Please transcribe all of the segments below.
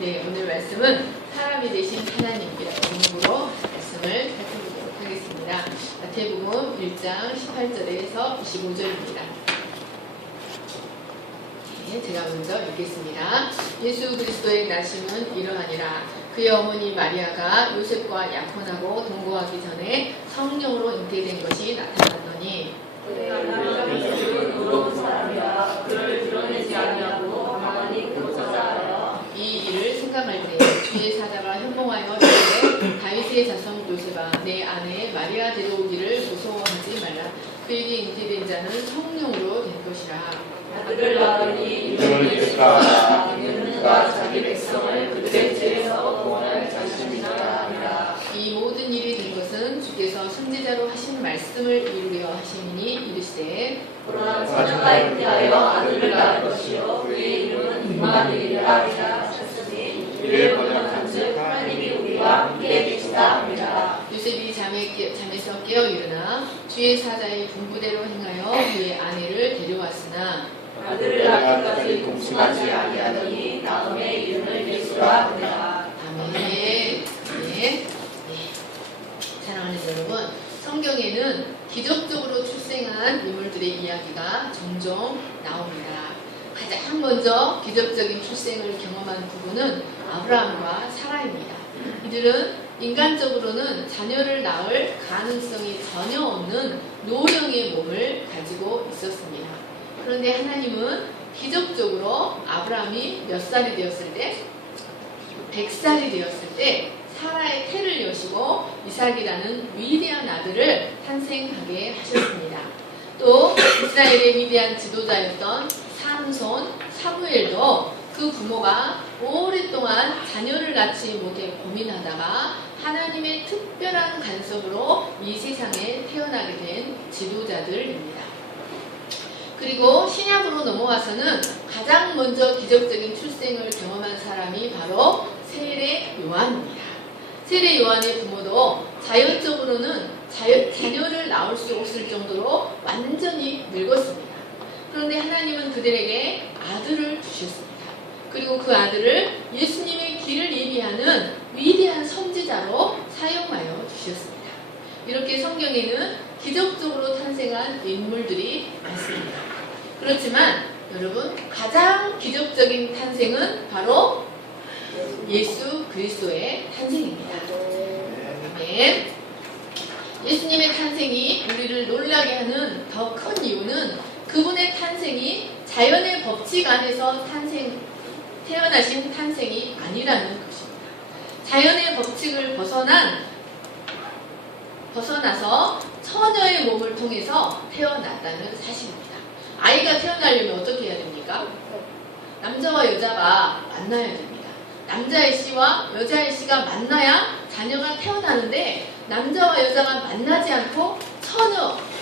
네, 오늘 말씀은 사람이 되신 하나님이라는 제목으로 말씀을 살펴보도록 하겠습니다. 마태복음 1장 18절에서 25절입니다. 네, 제가 먼저 읽겠습니다. 예수 그리스도의 나심은 이러하니라. 그의 어머니 마리아가 요셉과 약혼하고 동거하기 전에 성령으로 잉태된 것이 나타났더니 그가 하나님의 의로운 사람이라 그를 드러내지 아니하고 가만히 고쳐자하여 이 일을 생각할 때 주의 사자가 현몽하여 이르되 다윗의 자손 요셉아 내 아내 마리아 데려오기를 무서워하지 말라. 그에게 잉태된 자는 성령으로 된 것이라. 아들을 낳으니 이름을 예수라. 이는 그가 자기 백성을 그들의 죄에서 구원할 자신이라 하니라. 이 모든 일이 된 것은 주께서 선지자로 하신 말씀을 이루려 하심이니 이르시되 그러나 처녀가 잉태하여 아들을 낳을 것이요 그의 이름은 임마누엘이라 하셨으니 이를 번역한즉 하나님이 우리와 함께 계시다 합니다. 요셉이 잠에서 깨어 일어나 주의 사자의 분부대로 행하여 그의 아내를 데려왔으나 아들을 낳기까지 동심하지 아니하더니 다음에 이름을 예수라 하니라. 아멘. 네. 사랑하는 여러분, 성경에는 기적적으로 출생한 인물들의 이야기가 종종 나옵니다. 가장 먼저 기적적인 출생을 경험한 부부는 아브라함과 사라입니다. 이들은 인간적으로는 자녀를 낳을 가능성이 전혀 없는 노령의 몸을 가지고 있었습니다. 그런데 하나님은 기적적으로 아브라함이 몇 살이 되었을 때? 100살이 되었을 때 사라의 태를 여시고 이삭이라는 위대한 아들을 탄생하게 하셨습니다. 또 이스라엘의 위대한 지도자였던 삼손, 사무엘도 그 부모가 오랫동안 자녀를 낳지 못해 고민하다가 하나님의 특별한 간섭으로 이 세상에 태어나게 된 지도자들입니다. 그리고 신약으로 넘어와서는 가장 먼저 기적적인 출생을 경험한 사람이 바로 세례 요한입니다. 세례 요한의 부모도 자연적으로는 자녀를 낳을 수 없을 정도로 완전히 늙었습니다. 그런데 하나님은 그들에게 아들을 주셨습니다. 그리고 그 아들을 예수님의 길을 예비하는 위대한 선지자로 사용하여 주셨습니다. 이렇게 성경에는 기적적으로 탄생한 인물들이 많습니다. 그렇지만 여러분, 가장 기적적인 탄생은 바로 예수 그리스도의 탄생입니다. 네. 예수님의 탄생이 우리를 놀라게 하는 더 큰 이유는 그분의 탄생이 자연의 법칙 안에서 태어나신 탄생이 아니라는 것입니다. 자연의 법칙을 벗어나서 처녀의 몸을 통해서 태어났다는 사실입니다. 아이가 태어나려면 어떻게 해야 됩니까? 남자와 여자가 만나야 됩니다. 남자의 씨와 여자의 씨가 만나야 자녀가 태어나는데 남자와 여자가 만나지 않고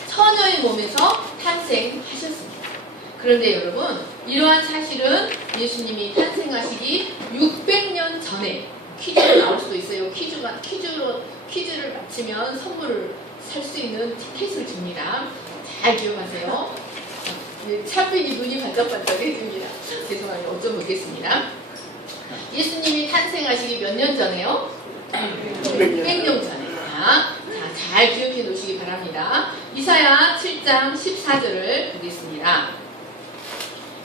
처녀의 몸에서 탄생하셨습니다. 그런데 여러분, 이러한 사실은 예수님이 탄생하시기 600년 전에 퀴즈가 나올 수도 있어요. 퀴즈를 맞히면 선물을 살 수 있는 티켓을 줍니다. 잘 기억하세요. 차빈이 눈이 반짝반짝해집니다. 죄송해요. 어쩜 보겠습니다. 예수님이 탄생하시기 몇 년 전에요? 600년 전에. 잘 기억해 놓으시기 바랍니다. 이사야 7장 14절을 보겠습니다.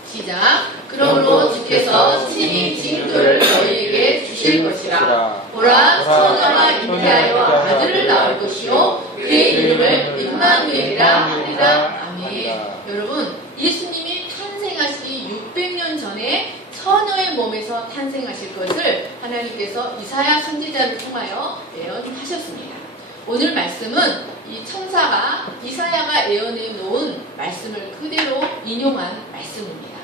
시작. 그러므로 주께서 친히 징표를 너희에게 주실 것이라. 보라, 처녀가 잉태하여 아들을 낳을 것이요 그의 이름을 임마누엘이라 하리라. 아멘. 여러분, 예수님이 탄생하시기 600년 전에 처녀의 몸에서 탄생하실 것을 하나님께서 이사야 선지자를 통하여 예언하셨습니다. 오늘 말씀은 이 천사가 이사야가 예언해 놓은 말씀을 그대로 인용한 말씀입니다.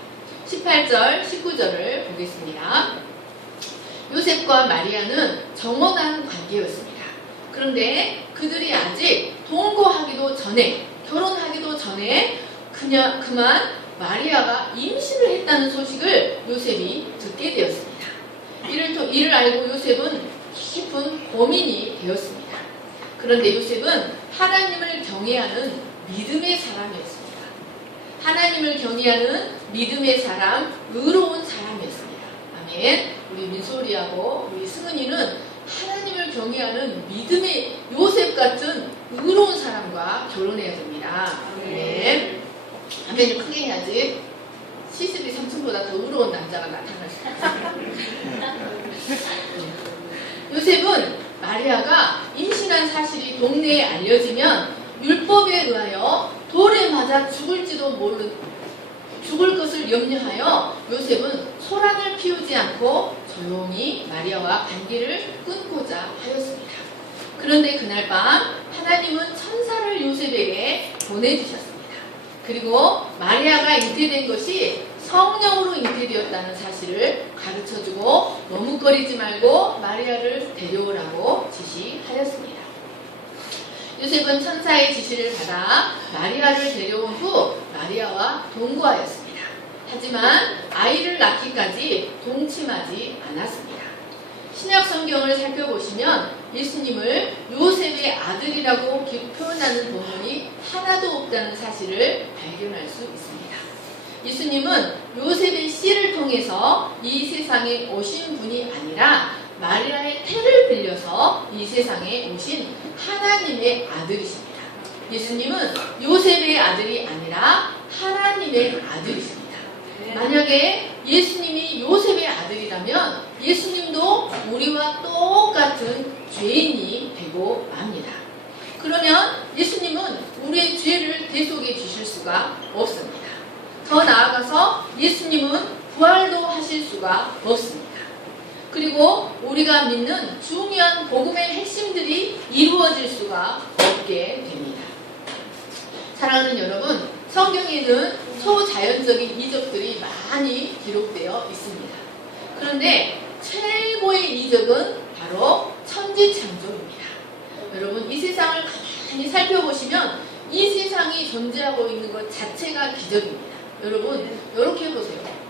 18절, 19절을 보겠습니다. 요셉과 마리아는 정원한 관계였습니다. 그런데 그들이 아직 동거하기도 전에, 결혼하기도 전에 그만 마리아가 임신을 했다는 소식을 요셉이 듣게 되었습니다. 이를 알고 요셉은 깊은 고민이 되었습니다. 그런데 요셉은 하나님을 경외하는 믿음의 사람이었습니다. 하나님을 경외하는 믿음의 사람, 의로운 사람이었습니다. 아멘. 우리 민소리하고 우리 승은이는 하나님을 경외하는 믿음의 요셉 같은 의로운 사람과 결혼해야 됩니다. 네. 아멘을 크게 해야지 시스비 삼촌보다 더 의로운 남자가 나타날 수 있어요. 요셉은 마리아가 임신한 사실이 동네에 알려지면 율법에 의하여 돌에 맞아 죽을 것을 염려하여 요셉은 소란을 피우지 않고 조용히 마리아와 관계를 끊고자 하였습니다. 그런데 그날 밤 하나님은 천사를 요셉에게 보내주셨습니다. 그리고 마리아가 잉태된 것이 성령으로 잉태되었다는 사실을 가르쳐주고 머뭇거리지 말고 마리아를 데려오라고 지시하였습니다. 요셉은 천사의 지시를 받아 마리아를 데려온 후 마리아와 동거하였습니다. 하지만 아이를 낳기까지 동침하지 않았습니다. 신약 성경을 살펴보시면 예수님을 요셉의 아들이라고 표현하는 본문이 하나도 없다는 사실을 발견할 수 있습니다. 예수님은 요셉의 씨를 통해서 이 세상에 오신 분이 아니라 마리아의 태를 빌려서 이 세상에 오신 하나님의 아들이십니다. 예수님은 요셉의 아들이 아니라 하나님의 아들이십니다. 만약에 예수님이 요셉의 아들이라면 예수님도 우리와 똑같은 죄인이 되고 맙니다. 그러면 예수님은 우리의 죄를 대속해 주실 수가 없습니다. 더 나아가서 예수님은 부활도 하실 수가 없습니다. 그리고 우리가 믿는 중요한 복음의 핵심들이 이루어질 수가 없게 됩니다. 사랑하는 여러분, 성경에는 초자연적인 이적들이 많이 기록되어 있습니다. 그런데 최고의 이적은 바로 천지창조입니다. 여러분, 이 세상을 가만히 살펴보시면 이 세상이 존재하고 있는 것 자체가 기적입니다. 여러분, 이렇게 해보세요.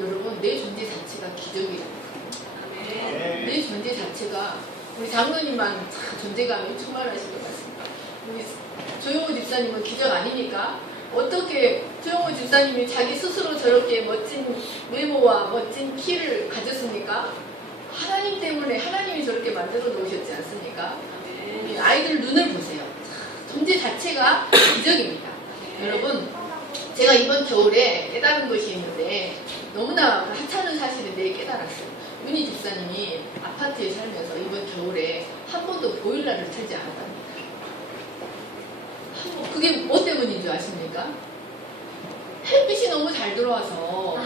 여러분, 내 존재 자체가 기적이라니까요. 내 존재 자체가, 우리 장로님만 존재감이 충만하신 것 같습니다. 우리 조용호 집사님은 기적 아닙니까? 어떻게 조용호 집사님이 자기 스스로 저렇게 멋진 외모와 멋진 키를 가졌습니까? 하나님 때문에 하나님이 저렇게 만들어 놓으셨지 않습니까? 우리 아이들 눈을 보세요. 존재 자체가 기적입니다. 여러분, 제가 이번 겨울에 깨달은 것이 있는데 너무나 하찮은 사실인데 깨달았어요. 윤희 집사님이 아파트에 살면서 이번 겨울에 한 번도 보일러를 틀지 않았답니다. 그게 뭐 때문인 줄 아십니까? 햇빛이 너무 잘 들어와서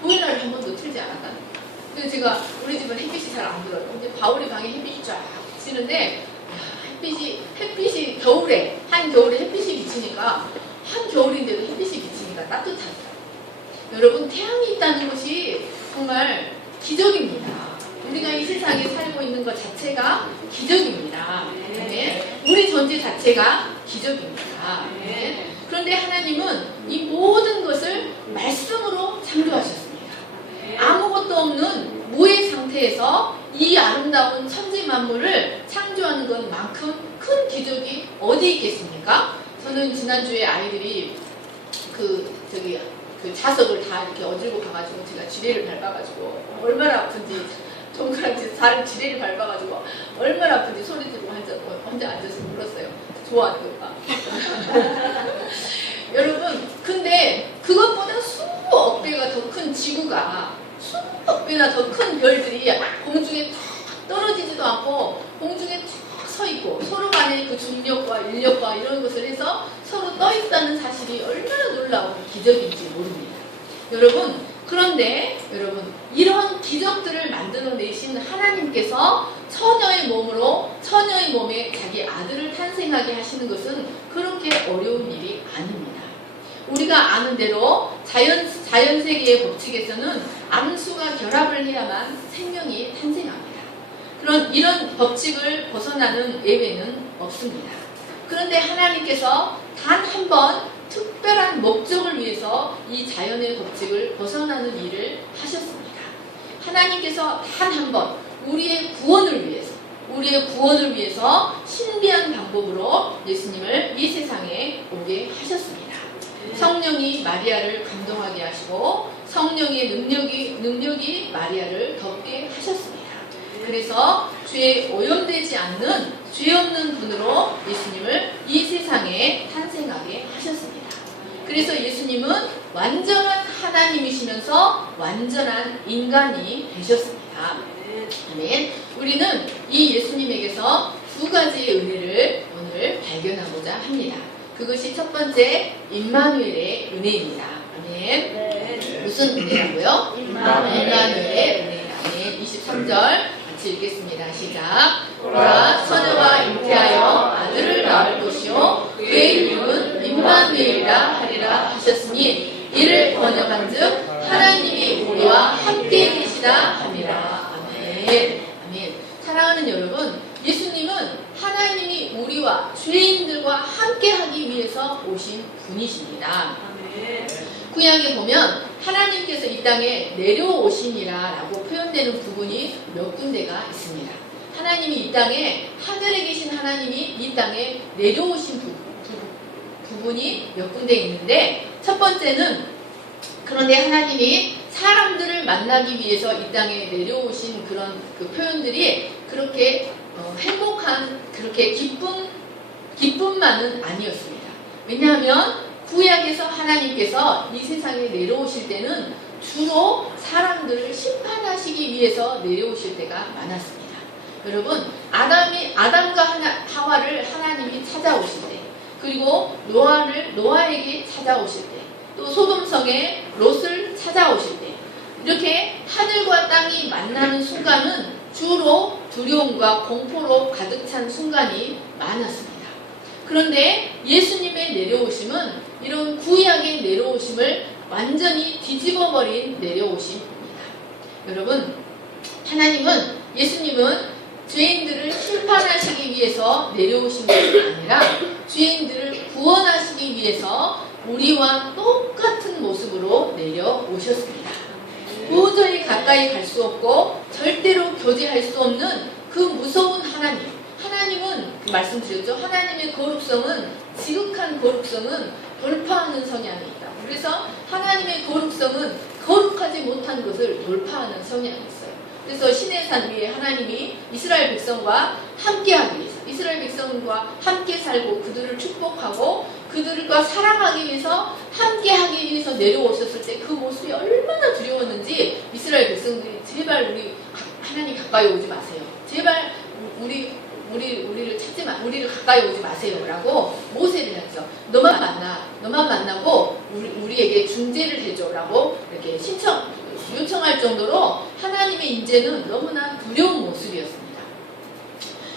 보일러를 한 번도 틀지 않았답니다. 그래서 제가 우리 집은 햇빛이 잘 안 들어요. 근데 바울이 방에 햇빛이 쫙 비치는데 햇빛이 겨울에 햇빛이 비치니까 한겨울인데도 햇빛이 비치니까 따뜻하더라고요. 여러분, 태양이 있다는 것이 정말 기적입니다. 우리가 이 세상에 살고 있는 것 자체가 기적입니다. 네. 우리 존재 자체가 기적입니다. 네. 그런데 하나님은 이 모든 것을 말씀으로 창조하셨습니다. 아무것도 없는 무의 상태에서 이 아름다운 천지 만물을 창조하는 것만큼 큰 기적이 어디 있겠습니까? 저는 지난주에 아이들이 그 자석을 다 이렇게 어질고 가가지고 제가 지뢰를 밟아가지고 얼마나 아픈지, 동그랗게 다른 지뢰를 밟아가지고 얼마나 아픈지 소리 지르고 혼자 앉아서 울었어요. 좋아하는 것봐. 여러분, 근데 그것보다 수억 배가 더 큰 지구가, 수억 배나 더 큰 별들이 공중에 탁 떨어지지도 않고 공중에 탁 서 있고 서로 간의 그 중력과 인력과 이런 것을 해서 서로 떠 있다는 사실이 얼마나 놀라운 기적인지 모릅니다. 여러분, 그런데 여러분, 이런 기적들을 만들어내신 하나님께서 처녀의 몸에 자기 아들을 탄생하게 하시는 것은 그렇게 어려운 일이 아닙니다. 우리가 아는 대로 자연세계의 법칙에서는 암수가 결합을 해야만 생명이 탄생합니다. 이런 법칙을 벗어나는 예외는 없습니다. 그런데 하나님께서 단 한 번 특별한 목적을 위해서 이 자연의 법칙을 벗어나는 일을 하셨습니다. 하나님께서 단 한 번 우리의 구원을 위해서 신비한 방법으로 예수님을 이 세상에 오게 하셨습니다. 성령이 마리아를 감동하게 하시고 성령의 능력이 마리아를 덮게 하셨습니다. 그래서 죄에 오염되지 않는 죄 없는 분으로 예수님을 이 세상에 탄생하게 하셨습니다. 그래서 예수님은 완전한 하나님이시면서 완전한 인간이 되셨습니다. 아멘. 우리는 이 예수님에게서 두 가지의 은혜를 오늘 발견하고자 합니다. 그것이 첫 번째 임마누엘의 은혜입니다. 아멘. 무슨 은혜라고요? 임마누엘의 은혜. 아멘. 23절 같이 읽겠습니다. 시작. 보라, 처녀가 잉태하여 아들을 낳을 것이요 그의 이름은 임마누엘이라 하리라 하셨으니 이를 번역한즉 하나님이 우리와 함께 계시다 함이라. 아멘. 아멘. 사랑하는 여러분, 예수님은 하나님이 우리와 죄인들과 함께하기 위해서 오신 분이십니다. 구약에 보면 하나님께서 이 땅에 내려오시니라라고 표현되는 부분이 몇 군데가 있습니다. 하나님이 이 땅에, 하늘에 계신 하나님이 이 땅에 내려오신 부분이 몇 군데 있는데, 첫 번째는 그런데 하나님이 사람들을 만나기 위해서 이 땅에 내려오신 그런 그 표현들이 그렇게 행복한, 그렇게 기쁨만은 아니었습니다. 왜냐하면 구약에서 하나님께서 이 세상에 내려오실 때는 주로 사람들을 심판하시기 위해서 내려오실 때가 많았습니다. 여러분, 아담과 하와를 하나님이 찾아오실 때, 그리고 노아에게 찾아오실 때, 또 소돔성에 롯을 찾아오실 때, 이렇게 하늘과 땅이 만나는 순간은 주로 두려움과 공포로 가득 찬 순간이 많았습니다. 그런데 예수님의 내려오심은 이런 구약의 내려오심을 완전히 뒤집어버린 내려오심입니다. 여러분, 예수님은 죄인들을 심판하시기 위해서 내려오신 것이 아니라 죄인들을 구원하시기 위해서 우리와 똑같은 모습으로 내려오셨습니다. 도저히 가까이 갈 수 없고 절대로 교제할 수 없는 그 무서운 하나님은 말씀드렸죠. 하나님의 거룩성은, 지극한 거룩성은 돌파하는 성향이 있다. 그래서 하나님의 거룩성은 거룩하지 못한 것을 돌파하는 성향이 있어요. 그래서 시내산 위에 하나님이 이스라엘 백성과 함께하기 위해서, 이스라엘 백성과 함께 살고 그들을 축복하고 그들과 사랑하기 위해서, 함께하기 위해서 내려오셨을 때 그 모습이 얼마나 두려웠는지 이스라엘 백성들이 제발 하나님 가까이 오지 마세요. 제발 우리를 찾지 마, 우리를 가까이 오지 마세요라고 모세를 했죠. 너만 만나고 우리에게 중재를 해줘라고 이렇게 요청할 정도로 하나님의 인재는 너무나 두려운 모습이었습니다.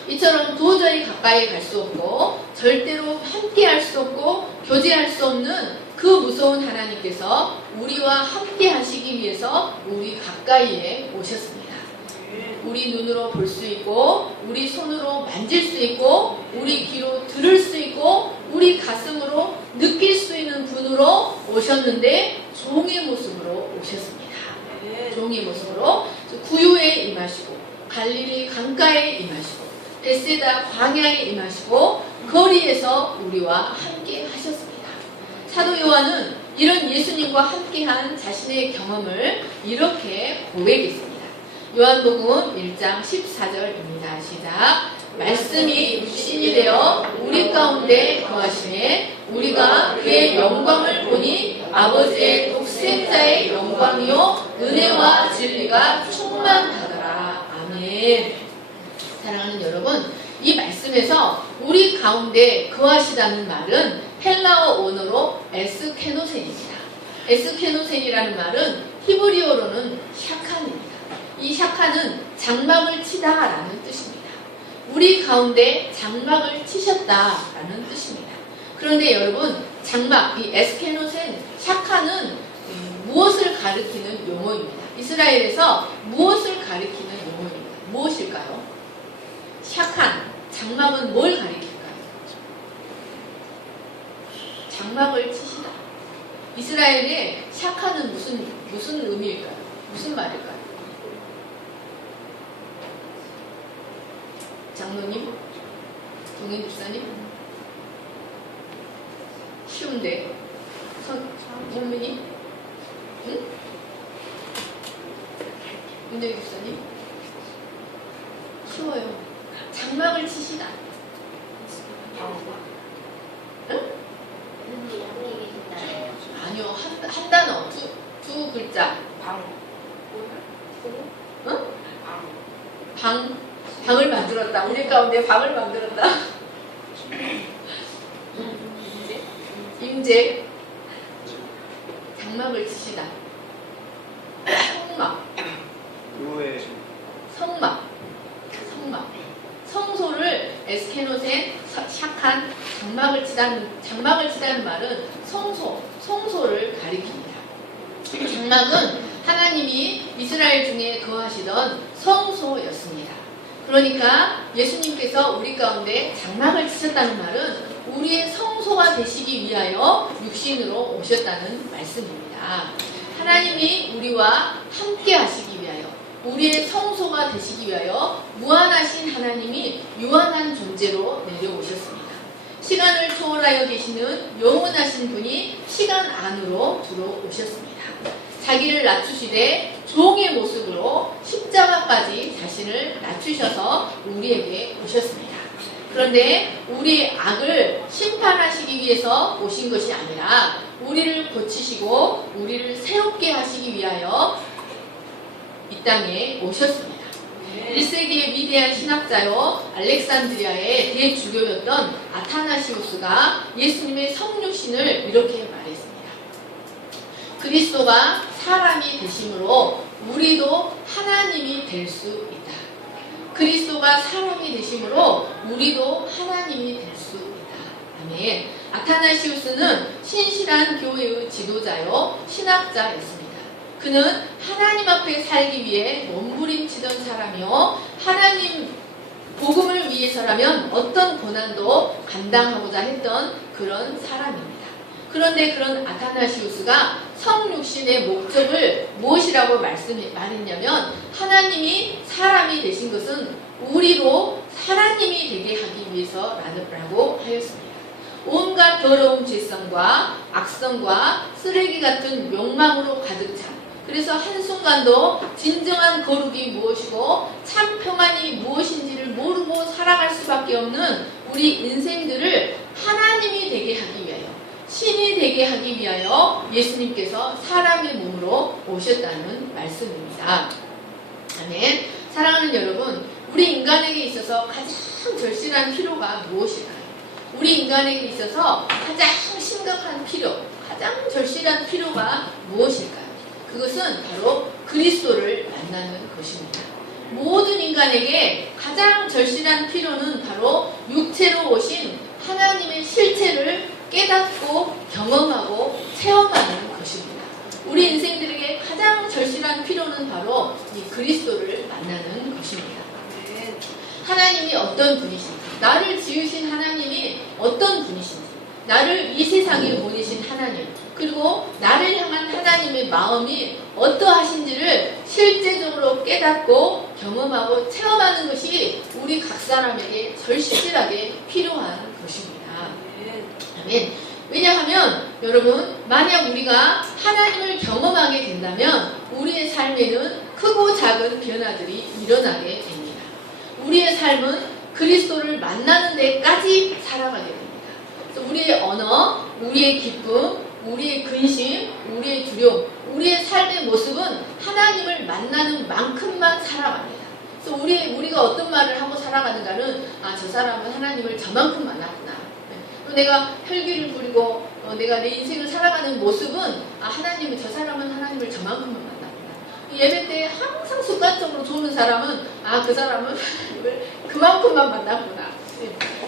이처럼 도저히 가까이 갈 수 없고 절대로 함께할 수 없고 교제할 수 없는 그 무서운 하나님께서 우리와 함께 하시기 위해서 우리 가까이에 오셨습니다. 우리 눈으로 볼 수 있고, 우리 손으로 만질 수 있고, 우리 귀로 들을 수 있고, 우리 가슴으로 느낄 수 있는 분으로 오셨는데 종의 모습으로 오셨습니다. 종의 모습으로 구유에 임하시고, 갈릴리 강가에 임하시고, 벳세다 광야에 임하시고, 거리에서 우리와 함께 하셨습니다. 사도 요한은 이런 예수님과 함께한 자신의 경험을 이렇게 고백했습니다. 요한복음 1장 14절입니다. 시작. 말씀이 육신이 되어 우리 가운데 거하시매 우리가 그의 영광을 보니 아버지의 독생자의 영광이요 은혜와 진리가 충만하더라. 아멘. 사랑하는 여러분, 이 말씀에서 우리 가운데 거하시다는 말은 헬라어 원어로 에스케노센입니다. 에스케노센이라는 말은 히브리어로는 샤칸입니다. 이 샤칸은 장막을 치다라는 뜻입니다. 우리 가운데 장막을 치셨다라는 뜻입니다. 그런데 여러분, 장막, 이 에스케노센, 샤칸은 무엇을 가리키는 용어입니다. 이스라엘에서 무엇을 가리키는 용어입니다. 무엇일까요? 샤칸, 장막은 뭘 가리킬까요? 장막을 치시다. 이스라엘의 샤칸은 무슨 의미일까요? 무슨 말일까요? 장로님? 동인 집사님? 쉬운데 현민이? 응? 윤정희 목사님? 쉬워요. 장막을 치시다. 응? 아니요. 한 단어. 두 글자. 응? 방을 만들었다. 우리 가운데 방을 만들었다. 임재. 장막을 치시다. 성막. 성막. 성소를 에스케노센 샥한 장막을 치다는 말은 성소를 가리킵니다. 장막은 하나님이 이스라엘 중에 거하시던 성소였습니다. 그러니까 예수님께서 우리 가운데 장막을 치셨다는 말은 우리의 성소가 되시기 위하여 육신으로 오셨다는 말씀입니다. 하나님이 우리와 함께 하시기 위하여 우리의 성소가 되시기 위하여 무한하신 하나님이 유한한 존재로 내려오셨습니다. 시간을 초월하여 계시는 영원하신 분이 시간 안으로 들어오셨습니다. 자기를 낮추시되 종의 모습으로 십자가까지 자신을 낮추셔서 우리에게 오셨습니다. 그런데 우리의 악을 심판하시기 위해서 오신 것이 아니라 우리를 고치시고 우리를 새롭게 하시기 위하여 이 땅에 오셨습니다. 1세기의 위대한 신학자요 알렉산드리아의 대주교였던 아타나시우스가 예수님의 성육신을 이렇게 말했습니다. 그리스도가 사람이 되심으로 우리도 하나님이 될 수 있다. 그리스도가 사람이 되심으로 우리도 하나님이 될 수 있다. 아멘. 아타나시우스는 신실한 교회의 지도자요 신학자였습니다. 그는 하나님 앞에 살기 위해 몸부림치던 사람이요 하나님 복음을 위해서라면 어떤 고난도 감당하고자 했던 그런 사람입니다. 그런데 그런 아타나시우스가 성육신의 목적을 무엇이라고 말했냐면 하나님이 사람이 되신 것은 우리로 하나님이 되게 하기 위해서라고 하였습니다. 온갖 더러운 죄성과 악성과 쓰레기 같은 욕망으로 가득 찬 그래서 한순간도 진정한 거룩이 무엇이고 참 평안이 무엇인지를 모르고 살아갈 수밖에 없는 우리 인생들을 하나님이 되게 하기 위하여 신이 되게 하기 위하여 예수님께서 사람의 몸으로 오셨다는 말씀입니다. 아멘. 사랑하는 여러분, 우리 인간에게 있어서 가장 절실한 필요가 무엇일까요? 우리 인간에게 있어서 가장 심각한 필요, 가장 절실한 필요가 무엇일까요? 그것은 바로 그리스도를 만나는 것입니다. 모든 인간에게 가장 절실한 필요는 바로 육체로 오신 하나님의 실체를 깨닫고 경험하고 체험하는 것입니다. 우리 인생들에게 가장 절실한 필요는 바로 이 그리스도를 만나는 것입니다. 하나님이 어떤 분이신지, 나를 지으신 하나님이 어떤 분이신지, 나를 이 세상에 보내신 하나님, 그리고 나를 향한 하나님의 마음이 어떠하신지를 실제적으로 깨닫고 경험하고 체험하는 것이 우리 각 사람에게 절실하게 필요한 것입니다. 아멘. 왜냐하면 여러분, 만약 우리가 하나님을 경험하게 된다면 우리의 삶에는 크고 작은 변화들이 일어나게 됩니다. 우리의 삶은 그리스도를 만나는 데까지 살아가게 됩니다. 그래서 우리의 언어, 우리의 기쁨, 우리의 근심, 우리의 두려움, 우리의 삶의 모습은 하나님을 만나는 만큼만 살아갑니다. 그래서 우리가 어떤 말을 하고 살아가는가는 저 사람은 하나님을 저만큼 만났구나. 내가 혈기를 부리고 내가 내 인생을 살아가는 모습은 하나님은 저 사람은 하나님을 저만큼만 만났구나. 예배 때 항상 습관적으로 조는 사람은 그 사람은 하나님을 그만큼만 만났구나.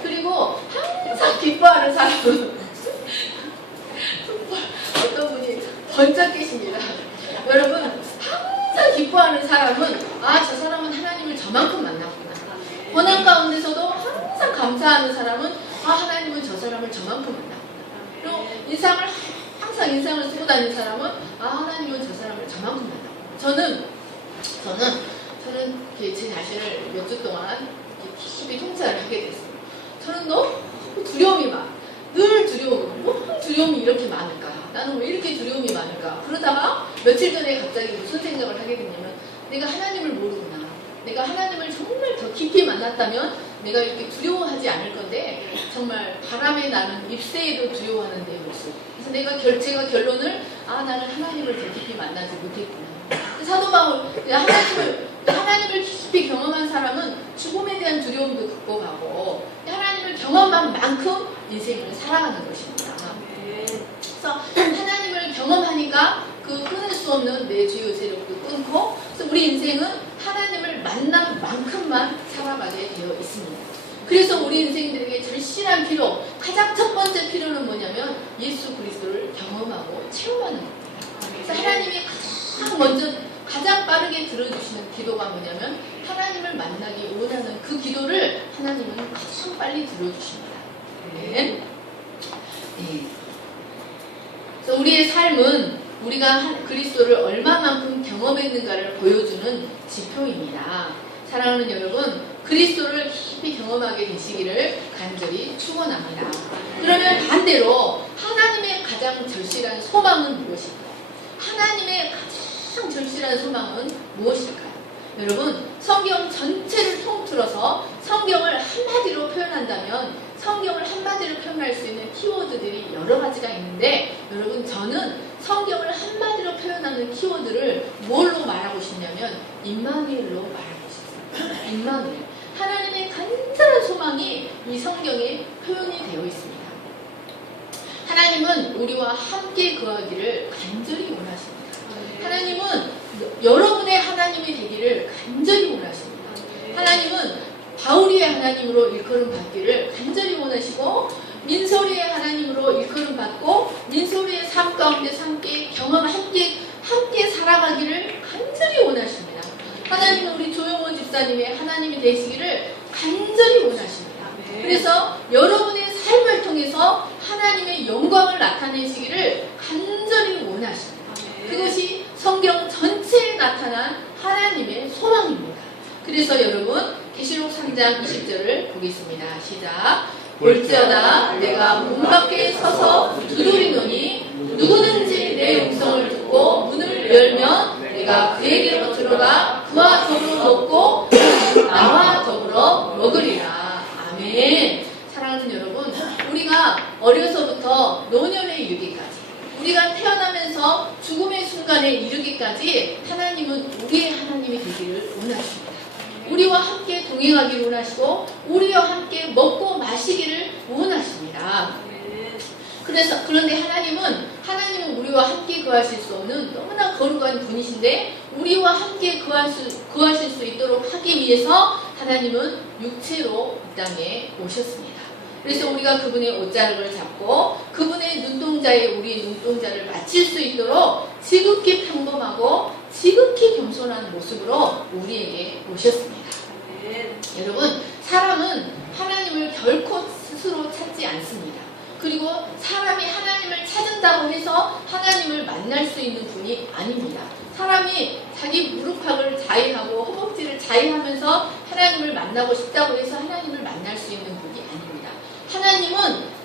그리고 항상 기뻐하는 사람은 어떤 분이 번쩍 계십니다. 여러분, 항상 기뻐하는 사람은 저 사람은 하나님을 저만큼 만났구나. 고난 가운데서도 항상 감사하는 사람은 하나님은 저 사람을 저만큼 만났구나. 그리고 항상 인상을 쓰고 다니는 사람은 하나님은 저 사람을 저만큼 만났구나. 저는 제 자신을 몇 주 동안 깊이 통찰을 하게 됐어요. 저는 너무 두려움이 늘 두려움이 이렇게 많을까? 나는 왜 이렇게 두려움이 많을까? 그러다가 며칠 전에 갑자기 무슨 생각을 하게 됐냐면 내가 하나님을 모르구나. 내가 하나님을 정말 더 깊이 만났다면 내가 이렇게 두려워하지 않을 건데 정말 바람에 나는 잎새에도 두려워하는 내 모습. 그래서 제가 결론을 나는 하나님을 더 깊이 만나지 못했구나. 사도 바울 하나님을 깊이 경험한 사람은 죽음에 대한 두려움도 극복하고 하나님을 경험한 만큼 인생을 살아가는 것입니다. 그래서 하나님을 경험하니까 그 끊을 수 없는 내 주요 세력도 끊고 그래서 우리 인생은 하나님을 만난 만큼만 살아가게 되어 있습니다. 그래서 우리 인생들에게 절실한 필요, 가장 첫 번째 필요는 뭐냐면 예수 그리스도를 경험하고 체험하는 겁니다. 그래서 하나님이 가장 빠르게 들어주시는 기도가 뭐냐면 하나님을 만나기 원하는 그 기도를 하나님은 가장 빨리 들어주십니다. 네. 그래서 우리의 삶은 우리가 그리스도를 얼마만큼 경험했는가를 보여주는 지표입니다. 사랑하는 여러분, 그리스도를 깊이 경험하게 되시기를 간절히 축원합니다. 그러면 반대로 하나님의 가장 절실한 소망은 무엇일까요? 하나님의 가장 절실한 소망은 무엇일까요? 여러분, 성경 전체를 통틀어서 성경을 한마디로 표현한다면 성경을 한마디로 표현할 수 있는 키워드들이 여러 가지가 있는데 여러분 저는 성경을 한마디로 표현하는 키워드를 뭘로 말하고 싶냐면 임마누엘로 말하고 싶습니다. 임마누엘. 하나님의 간절한 소망이 이 성경에 표현이 되어 있습니다. 하나님은 우리와 함께 거하기를 간절히 원하십니다. 하나님은 여러분의 하나님이 되기를 간절히 원하십니다. 하나님은 바울이의 하나님으로 일컬음 받기를 간절히 원하시고 민소리의 하나님으로 일컬음 받고 민소리의 삶 가운데 함께 함께 살아가기를 간절히 원하십니다. 하나님은 우리 조용호 집사님의 하나님이 되시기를 간절히 원하십니다. 그래서 여러분의 삶을 통해서 하나님의 영광을 나타내시기를 간절히 원하십니다. 그것이 성경 전체에 나타난 하나님의 소망입니다. 그래서 여러분 계시록 3장 20절을 보겠습니다. 시작. 볼지어다 내가 문 밖에 서서 두드리노니 누구든지 내 음성을 듣고 문을 열면 내가 그에게로 들어가 그와 더불어 먹고 나와 더불어 먹으리라. 아멘. 사랑하는 여러분, 우리가 어려서부터 노년에 이르기까지 우리가 태어나면서 죽음의 순간에 이르기까지 하나님은 우리의 하나님이 되기를 원하십니다. 우리와 함께 동행하기를 원하시고 우리와 함께 먹고 마시기를 원하십니다. 그런데 하나님은 우리와 함께 거하실 수 없는 너무나 거룩한 분이신데 우리와 함께 거하실 수 있도록 하기 위해서 하나님은 육체로 이 땅에 오셨습니다. 그래서 우리가 그분의 옷자락을 잡고 그분의 눈동자에 우리의 눈동자를 맞출 수 있도록 지극히 평범하고 지극히 겸손한 모습으로 우리에게 오셨습니다. 여러분, 사람은 하나님을 결코 스스로 찾지 않습니다. 그리고 사람이 하나님을 찾는다고 해서 하나님을 만날 수 있는 분이 아닙니다. 사람이 자기 무릎팍을 자해하고 허벅지를 자해하면서 하나님을 만나고 싶다고 해서 하나님을 만날 수 있는 분이 아닙니다.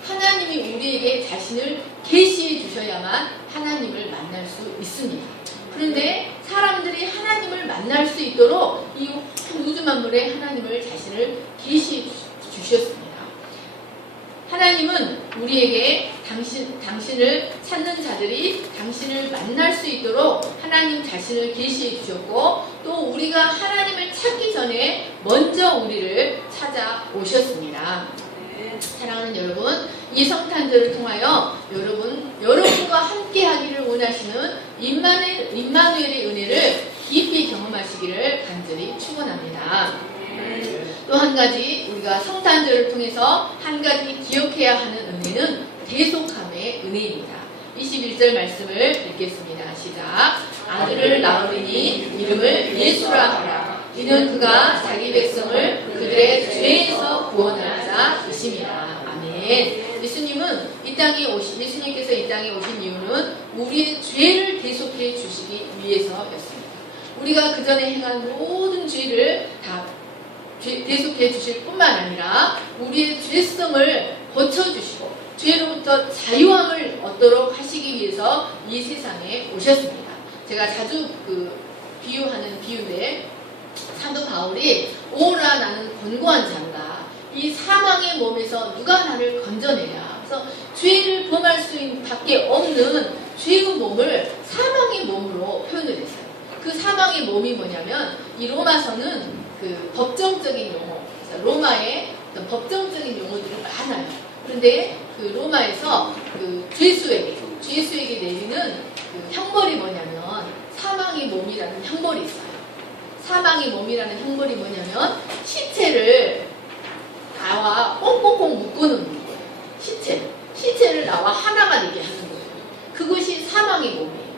하나님이 우리에게 자신을 계시해 주셔야만 하나님을 만날 수 있습니다. 그런데 사람들이 하나님을 만날 수 있도록 이 우주 만물에 하나님을 자신을 계시해 주셨습니다. 하나님은 우리에게 당신을 찾는 자들이 당신을 만날 수 있도록 하나님 자신을 계시해 주셨고 또 우리가 하나님을 찾기 전에 먼저 우리를 찾아오셨습니다. 사랑하는 여러분, 이 성탄절을 통하여 여러분과 함께 하기를 원하시는 임마누엘의 은혜를 깊이 경험하시기를 간절히 축원합니다. 또 한 가지 우리가 성탄절을 통해서 한 가지 기억해야 하는 은혜는 대속함의 은혜입니다. 21절 말씀을 읽겠습니다. 시작. 아들을 낳으리니 이름을 예수라 하라. 이는 그가 자기 백성을 그들의 죄에서 구원할 자이심이라. 아멘. 예수님께서 이 땅에 오신 이유는 우리의 죄를 대속해 주시기 위해서였습니다. 우리가 그 전에 행한 모든 죄를 다 대속해 주실 뿐만 아니라 우리의 죄성을 고쳐주시고 죄로부터 자유함을 얻도록 하시기 위해서 이 세상에 오셨습니다. 제가 자주 비유하는 비유인데, 사도 바울이 오라 나는 권고한 자인가, 이 사망의 몸에서 누가 나를 건져내랴. 그래서 죄를 범할 수 밖에 없는 죄의 몸을 사망의 몸으로 표현을 했어요. 그 사망의 몸이 뭐냐면, 이 로마서는 그 법정적인 용어, 로마의 어떤 법정적인 용어들이 많아요. 그런데 그 로마에서 그 죄수에게 내리는 그 형벌이 뭐냐면, 사망의 몸이라는 형벌이 있어요. 사망의 몸이라는 형벌이 뭐냐면, 시체를 나와 꽁꽁꽁 묶어놓는 거예요. 시체를 나와 하나가 되게 하는 거예요. 그것이 사망의 몸이에요.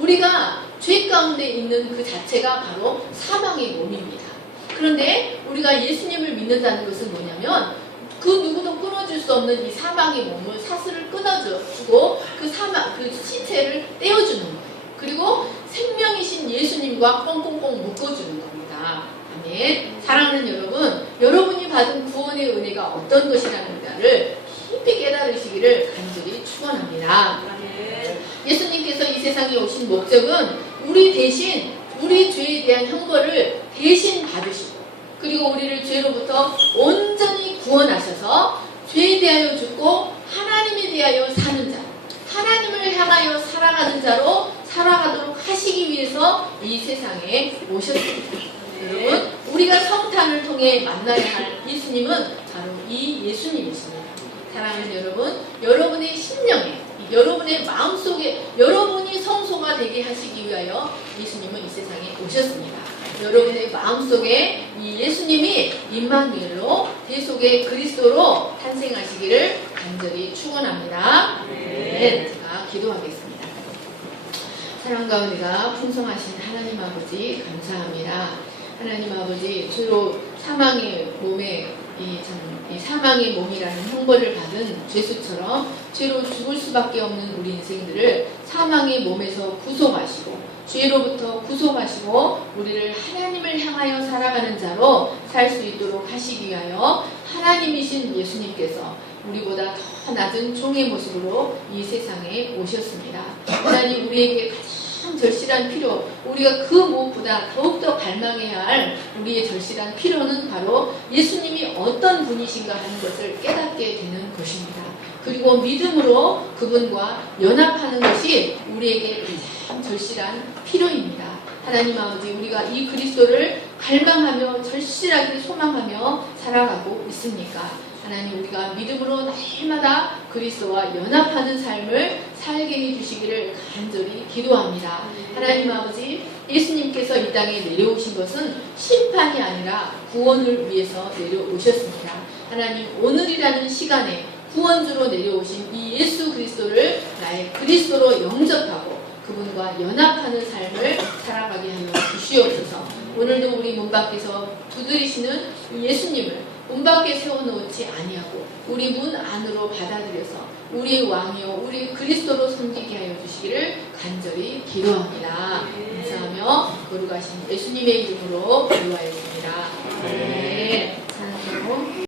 우리가 죄 가운데 있는 그 자체가 바로 사망의 몸입니다. 그런데 우리가 예수님을 믿는다는 것은 뭐냐면, 그 누구도 끊어줄 수 없는 이 사망의 몸을 사슬을 끊어주고 그 시체를 떼어주는 거예요. 그리고 생명이신 예수님과 꽁꽁꽁 묶어주는 겁니다. 아멘. 사랑하는 여러분, 여러분이 받은 구원의 은혜가 어떤 것이라는가를 깊이 깨달으시기를 간절히 축원합니다. 예수님께서 이 세상에 오신 목적은 우리 대신 우리 죄에 대한 형벌을 대신 받으시고, 그리고 우리를 죄로부터 온전히 구원하셔서 죄에 대하여 죽고 하나님에 대하여 사는 자, 하나님을 향하여 살아가는 자로 살아가도록 하시기 위해서 이 세상에 오셨습니다. 여러분, 우리가 성탄을 통해 만나야 할 예수님은 바로 이 예수님이십니다. 사랑하는 여러분, 여러분의 심령에, 여러분의 마음속에 여러분이 성소가 되게 하시기 위하여 예수님은 이 세상에 오셨습니다. 여러분의 마음속에 이 예수님이 임마누엘로 대속의 그리스도로 탄생하시기를 간절히 축원합니다. 네, 제가 기도하겠습니다. 사랑과 은혜가 풍성하신 하나님 아버지 감사합니다. 하나님 아버지, 주로 사망의 몸에 이 사망의 몸이라는 형벌을 받은 죄수처럼 죄로 죽을 수밖에 없는 우리 인생들을 사망의 몸에서 구속하시고 죄로부터 구속하시고 우리를 하나님을 향하여 살아가는 자로 살 수 있도록 하시기 위하여 하나님이신 예수님께서 우리보다 더 낮은 종의 모습으로 이 세상에 오셨습니다. 하나님, 우리에게 가장 절실한 필요, 우리가 그 무엇보다 더욱더 갈망해야 할 우리의 절실한 필요는 바로 예수님이 어떤 분이신가 하는 것을 깨닫게 되는 것입니다. 그리고 믿음으로 그분과 연합하는 것이 우리에게 가장 절실한 필요입니다. 하나님 아버지, 우리가 이 그리스도를 갈망하며 절실하게 소망하며 살아가고 있습니까? 하나님, 우리가 믿음으로 날마다 그리스도와 연합하는 삶을 살게 해주시기를 간절히 기도합니다. 하나님 아버지, 예수님께서 이 땅에 내려오신 것은 심판이 아니라 구원을 위해서 내려오셨습니다. 하나님, 오늘이라는 시간에 구원주로 내려오신 이 예수 그리스도를 나의 그리스도로 영접하고 그분과 연합하는 삶을 살아가게 하여 주시옵소서. 오늘도 우리 문 밖에서 두드리시는 예수님을 문 밖에 세워놓지 아니하고 우리 문 안으로 받아들여서 우리의 왕이요 우리 그리스도로 섬기게 하여 주시기를 간절히 기도합니다. 감사하며 거룩하신 예수님의 이름으로 기도하였습니다. 네. 사랑하고